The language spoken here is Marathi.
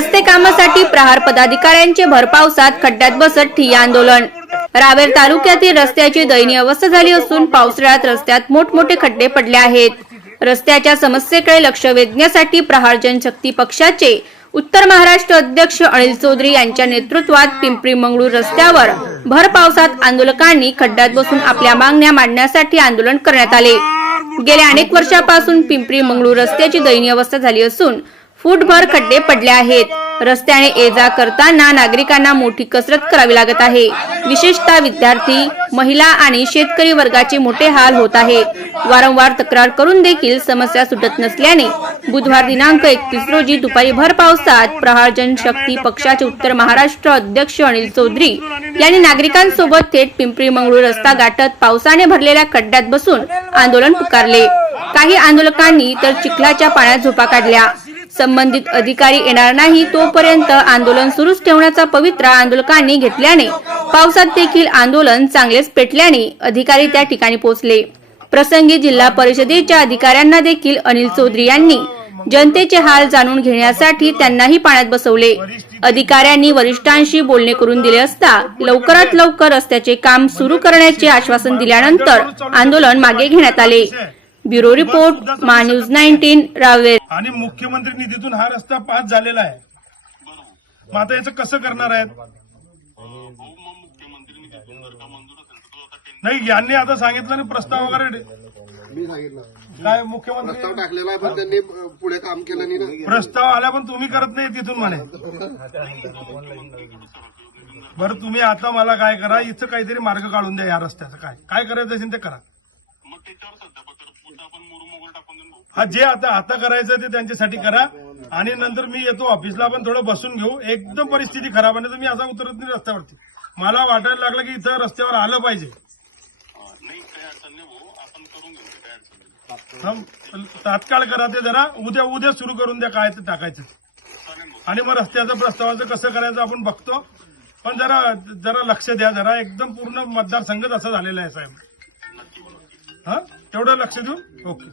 रस्ते कामासाठी प्रहार पदाधिकाऱ्यांचे भरपावसात खड्ड्यात बसत ठिय्या आंदोलन. रावेर तालुक्यातील रस्त्याची दयनीय अवस्था झाली असून पावसाळ्यात रस्त्यात मोठमोठे खड्डे पडले आहेत. रस्त्याच्या समस्येकडे लक्ष वेधण्यासाठी प्रहार जनशक्ती पक्षाचे उत्तर महाराष्ट्र अध्यक्ष अनिल चौधरी यांच्या नेतृत्वात पिंपरी मंगळूर रस्त्यावर भर पावसात आंदोलकांनी खड्ड्यात बसून आपल्या मागण्या मांडण्यासाठी आंदोलन करण्यात आले. गेल्या अनेक वर्षापासून पिंपरी मंगळूर रस्त्याची दयनीय अवस्था झाली असून फूटभर खड्डे पडले आहेत. रस्त्याने ये जा करताना नागरिकांना मोठी कसरत करावी लागत आहे. विशेषतः विद्यार्थी महिला आणि शेतकरी वर्गाचे मोठे हाल होत आहे. वारंवार तक्रार करून देखील समस्या सुटत नसल्याने बुधवार दिनांक एकतीस रोजी दुपारी भर पावसात प्रहार जनशक्ती पक्षाचे उत्तर महाराष्ट्र अध्यक्ष अनिल चौधरी यांनी नागरिकांसोबत थेट पिंपरी मंगळूर रस्ता गाठत पावसाने भरलेल्या खड्ड्यात बसून आंदोलन पुकारले. काही आंदोलकांनी तर चिखलाच्या पाण्यात झोपा काढल्या. संबंधित अधिकारी येणार नाही तोपर्यंत आंदोलन सुरूच ठेवण्याचा पवित्रा आंदोलकांनी घेतल्याने पावसात देखील आंदोलन चांगलेच पेटल्याने अधिकारी त्या ठिकाणी पोहोचले. प्रसंगी जिल्हा परिषदेच्या अधिकाऱ्यांना देखील अनिल चौधरी यांनी जनतेचे हाल जाणून घेण्यासाठी त्यांनाही पाण्यात बसवले. अधिकाऱ्यांनी वरिष्ठांशी बोलणे करून दिले असता लवकरात लवकर रस्त्याचे काम सुरू करण्याचे आश्वासन दिल्यानंतर आंदोलन मागे घेण्यात आले. ब्युरो रिपोर्ट मा न्यूज नाईन्टीन रावेर. आणि मुख्यमंत्री निधीतून हा रस्ता पास झालेला आहे. मग आता याचं कसं करणार आहेत? नाही यांनी आता सांगितलं ना प्रस्ताव वगैरे मी सांगितलं. काय प्रस्ताव मुख्यमंत्री टाकलेला आहे पण त्यांनी अ, पुढे काम केलं नाही ना. प्रस्ताव आला पण तुम्ही करत नाही तिथून म्हणे. बरं तुम्ही आता मला काय करा इथं काहीतरी मार्ग काढून द्या या रस्त्याचा. काय काय करायचं असेल ते करा. हा जे आता आता करायचं ते त्यांच्यासाठी करा. आणि नंतर मी येतो ऑफिसला पण थोडं बसून घेऊ. एकदम परिस्थिती खराब आहे ना तर मी असा उतरत नाही रस्त्यावरती. मला वाटायला लागलं की इथं रस्त्यावर आलं पाहिजे. तात्काळ करा ते जरा. उद्या उद्या सुरू करून द्या काय ते टाकायचं. आणि मग रस्त्याचं प्रस्तावाचं कसं करायचं आपण बघतो. पण जरा जरा लक्ष द्या जरा. एकदम पूर्ण मतदारसंघच असा झालेला आहे साहेब. हां? तेवढं लक्ष देऊ ओके